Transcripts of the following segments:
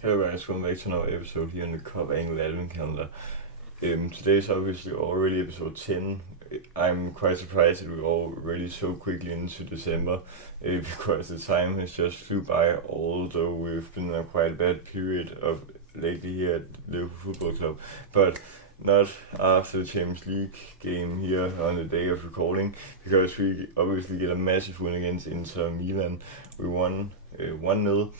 Hello guys, welcome back to another episode here on the Cup Angle Advent Calendar. Today is obviously already episode 10. I'm quite surprised that we're already so quickly into December because the time has just flew by, although we've been in a quite bad period of lately here at Liverpool Football Club, but not after the Champions League game here on the day of recording, because we obviously get a massive win against Inter Milan. We won 1-0.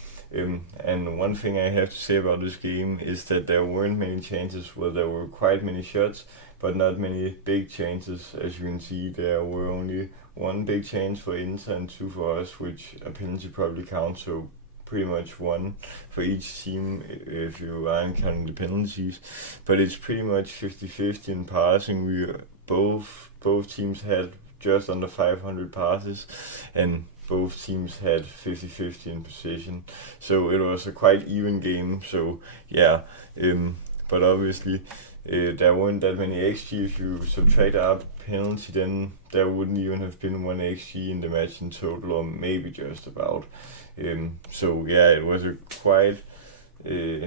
And one thing I have to say about this game is that there weren't many chances. Well, there were quite many shots, but not many big chances. As you can see, there were only one big chance for Inter and two for us, which a penalty probably counts, so pretty much one for each team if you aren't counting the penalties. But it's pretty much 50-50 in passing. Both teams had just under 500 passes, and both teams had 50-50 in possession, so it was a quite even game. So yeah, but obviously there weren't that many XG. If you subtract out penalty, then there wouldn't even have been one XG in the match in total, or maybe just about. So yeah, it was a quite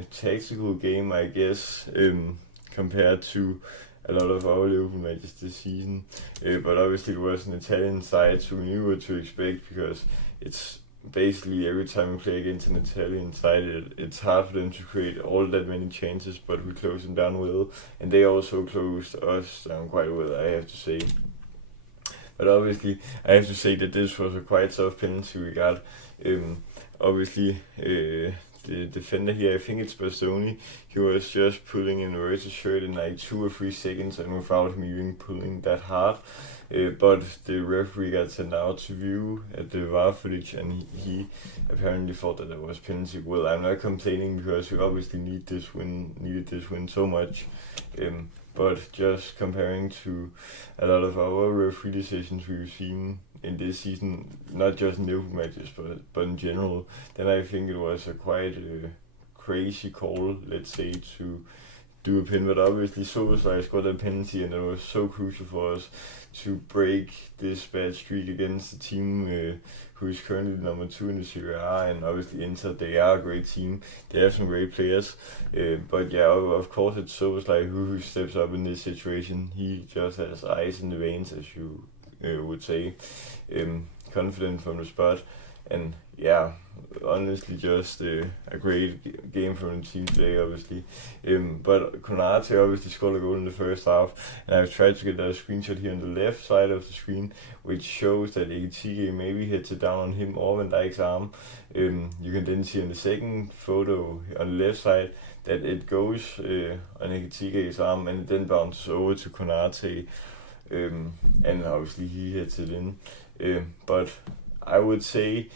tactical game, I guess, compared to a lot of our Liverpool matches this season, but obviously it was an Italian side, so we knew what to expect, because it's basically every time we play against an Italian side, it's hard for them to create all that many chances, but we close them down well, and they also closed us down quite well, I have to say. But obviously, I have to say that this was a quite soft penalty we got. Obviously, the defender here, I think it's Bastoni, he was just pulling in Royce's shirt in like 2 or 3 seconds, and without him even pulling that hard. But the referee got sent out to view at the VAR footage, and he apparently thought that was penalty. Well, I'm not complaining, because we obviously needed this win so much. But just comparing to a lot of our referee decisions we've seen in this season, not just in Liverpool matches, but in general, then I think it was a quite crazy call, let's say, to do a pin. But obviously Soboslai got a penalty, and it was so crucial for us to break this bad streak against the team who is currently number 2 in the Serie A, and obviously Inter, they are a great team, they have some great players, but yeah, of course it's Soboslai who steps up in this situation. He just has ice in the veins, as you would say, confident from the spot, and yeah, honestly just a great game from the team today, obviously. But Konate obviously scored a goal in the first half, and I've tried to get a screenshot here on the left side of the screen, which shows that Ekitike maybe hits it down on him or Van Dijk's arm. You can then see in the second photo on the left side that it goes on Ekitike's arm, and it then bounces over to Konate, and obviously he hits it in. But I would say,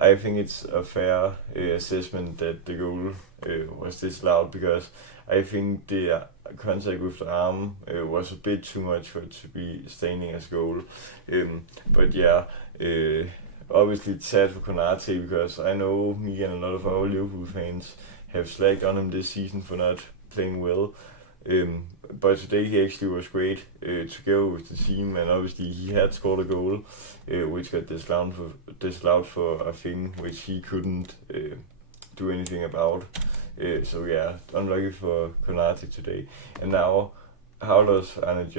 I think it's a fair assessment that the goal was disallowed, because I think the contact with the arm was a bit too much for it to be staining as goal. But yeah, obviously it's sad for Konate, because I know me and a lot of our Liverpool fans have slacked on him this season for not playing well. But today he actually was great together with the team, and obviously he had scored a goal which got disallowed for a thing which he couldn't do anything about. So yeah, unlucky for Konate today. And now, how does Arne's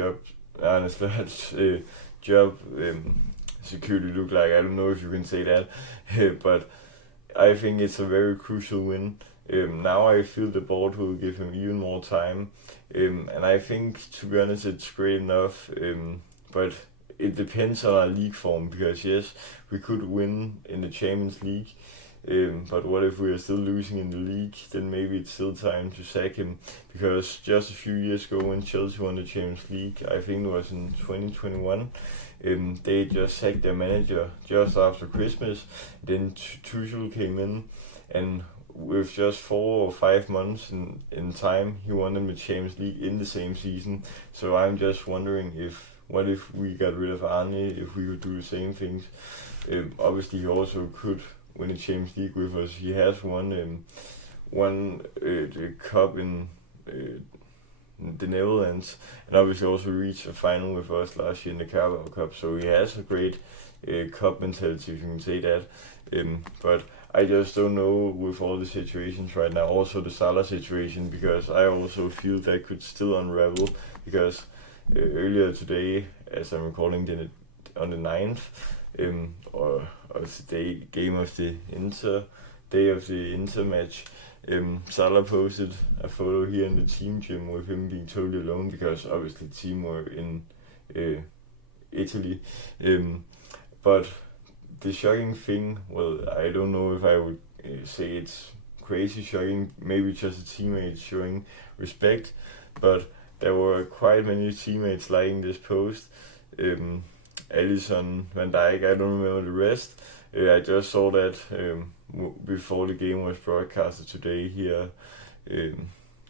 job security look like? I don't know if you can say that, but I think it's a very crucial win. Now I feel the board will give him even more time, and I think, to be honest, it's great enough, but it depends on our league form, because yes, we could win in the Champions League, but what if we are still losing in the league? Then maybe it's still time to sack him, because just a few years ago when Chelsea won the Champions League, I think it was in 2021, they just sacked their manager just after Christmas. Then Tuchel came in, and with just 4 or 5 months in time, he won them the Champions League in the same season. So I'm just wondering, what if we got rid of Arne, if we could do the same things. Obviously he also could win the Champions League with us. He has won the cup in the Netherlands, and obviously also reached a final with us last year in the Carabao Cup. So he has a great cup mentality, if you can say that. But I just don't know with all the situations right now, also the Salah situation, because I also feel that could still unravel, because earlier today, as I'm recording on the 9th, or today, day of the Inter match, Salah posted a photo here in the team gym with him being totally alone, because obviously the team were in Italy. But the shocking thing, well, I don't know if I would say it's crazy shocking, maybe just a teammate showing respect, but there were quite many teammates liking this post. Alisson, Van Dijk, I don't remember the rest. I just saw that before the game was broadcasted today here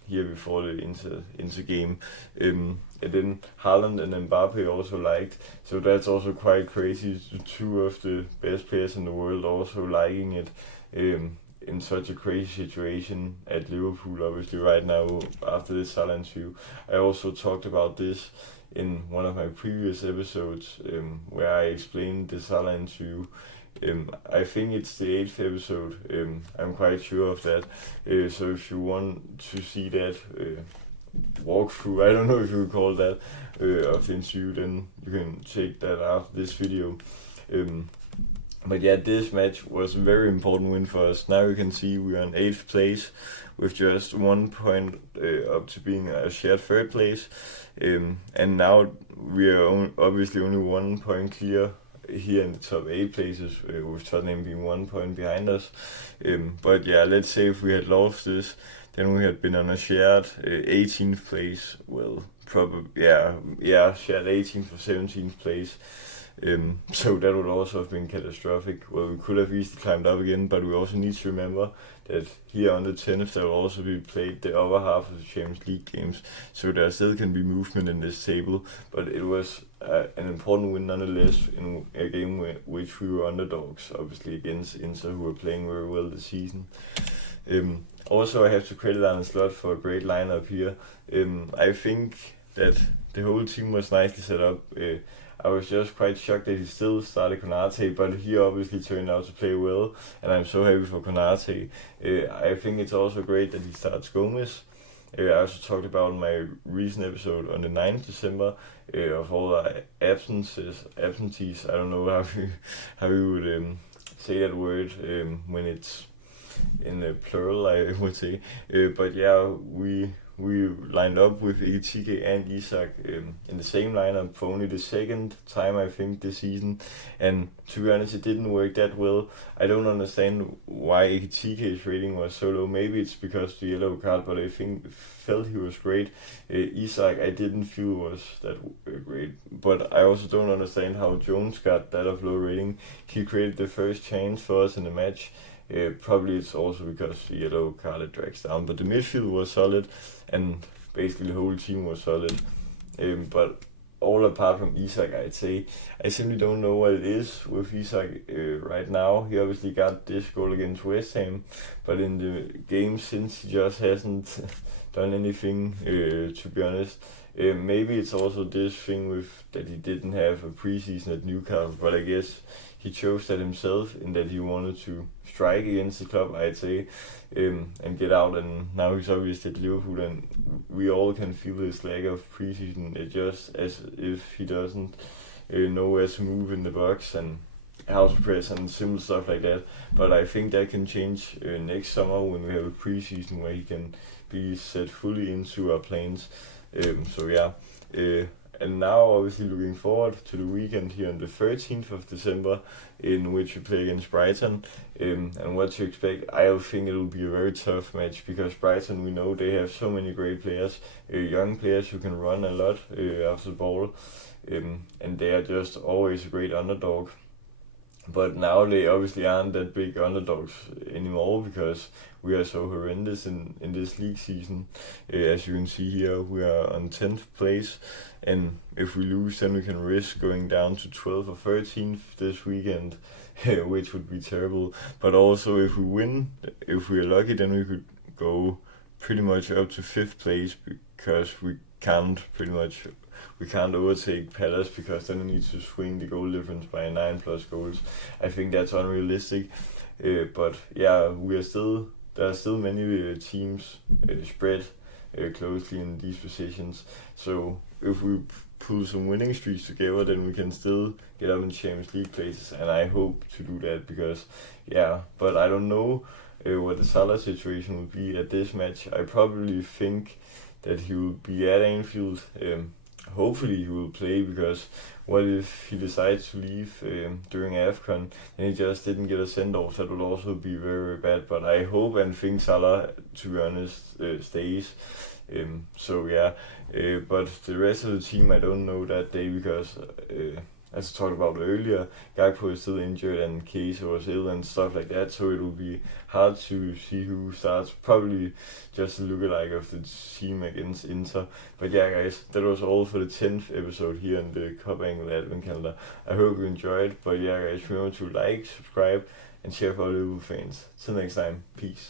before the Inter game. And then Haaland and Mbappe also liked, so that's also quite crazy. Two of the best players in the world also liking it in such a crazy situation at Liverpool, obviously right now after this Salah interview. I also talked about this in one of my previous episodes where I explained the Salah interview. I think it's the 8th episode, I'm quite sure of that. So if you want to see that walkthrough, I don't know if you would call that, of the interview, then you can check that after this video. But yeah, this match was a very important win for us. Now you can see we are in 8th place with just 1 point up to being a shared 3rd place. And now we are obviously only 1 point clear here in the top 8 places, with Tottenham being 1 point behind us. But yeah, let's say if we had lost this, then we had been on a shared 18th place. Well, probably, shared 18th or 17th place. So that would also have been catastrophic. Well, we could have easily climbed up again, but we also need to remember that here on the 10th there will also be played the other half of the Champions League games, so there still can be movement in this table, but it was an important win nonetheless in a game which we were underdogs, obviously against Inter, who were playing very well this season. Also, I have to credit Arne for a great lineup here. I think that the whole team was nicely set up. I was just quite shocked that he still started Konate, but he obviously turned out to play well, and I'm so happy for Konate. I think it's also great that he starts Gomez. I also talked about in my recent episode on the 9th December of all the absentees. I don't know how you would say that word when it's in the plural, I would say. But yeah, we lined up with Ekitike and Isak in the same lineup for only the 2nd time, I think, this season. And to be honest, it didn't work that well. I don't understand why Ekitike's rating was so low. Maybe it's because of the yellow card, but I felt he was great. Isak, I didn't feel was that great. But I also don't understand how Jones got that of low rating. He created the first chance for us in the match. Probably it's also because the yellow card it drags down, but the midfield was solid and basically the whole team was solid. But all apart from Isak, I'd say, I simply don't know what it is with Isak right now. He obviously got this goal against West Ham, but in the game since he just hasn't done anything, to be honest. Maybe it's also this thing with that he didn't have a preseason at Newcastle, but I guess he chose that himself in that he wanted to strike against the club, I'd say, and get out, and now he's obviously at Liverpool, and we all can feel this lack of preseason. It's just as if he doesn't know where to move in the box and how to press and simple stuff like that. But I think that can change next summer when we have a preseason where he can be set fully into our plans. So yeah, and now obviously looking forward to the weekend here on the 13th of December, in which we play against Brighton. And what to expect, I think it will be a very tough match, because Brighton, we know they have so many great players, young players who can run a lot after the ball, and they are just always a great underdog. But now they obviously aren't that big underdogs anymore, because we are so horrendous in this league season. As you can see here, we are on 10th place, and if we lose, then we can risk going down to 12th or 13th this weekend, which would be terrible. But also if we win, if we are lucky, then we could go pretty much up to 5th place, because we can't overtake Palace, because then we need to swing the goal difference by 9+ goals. I think that's unrealistic. But yeah, there are still many teams spread closely in these positions. So if we pull some winning streaks together, then we can still get up in Champions League places, and I hope to do that because, but I don't know what the Salah situation will be at this match. I probably think that he will be at Anfield. Hopefully he will play, because what if he decides to leave during AFCON and he just didn't get a send-off? That would also be very, very bad, but I hope and think Salah, to be honest, stays. But the rest of the team I don't know that day, because as I talked about earlier, Gakpo is still injured and Chiesa was ill and stuff like that, so it will be hard to see who starts. Probably just a lookalike of the team against Inter. But yeah, guys, that was all for the 10th episode here in the Cup Angle Advent Calendar. I hope you enjoyed, but yeah, guys, remember to like, subscribe, and share for all Liverpool fans. Till next time, peace.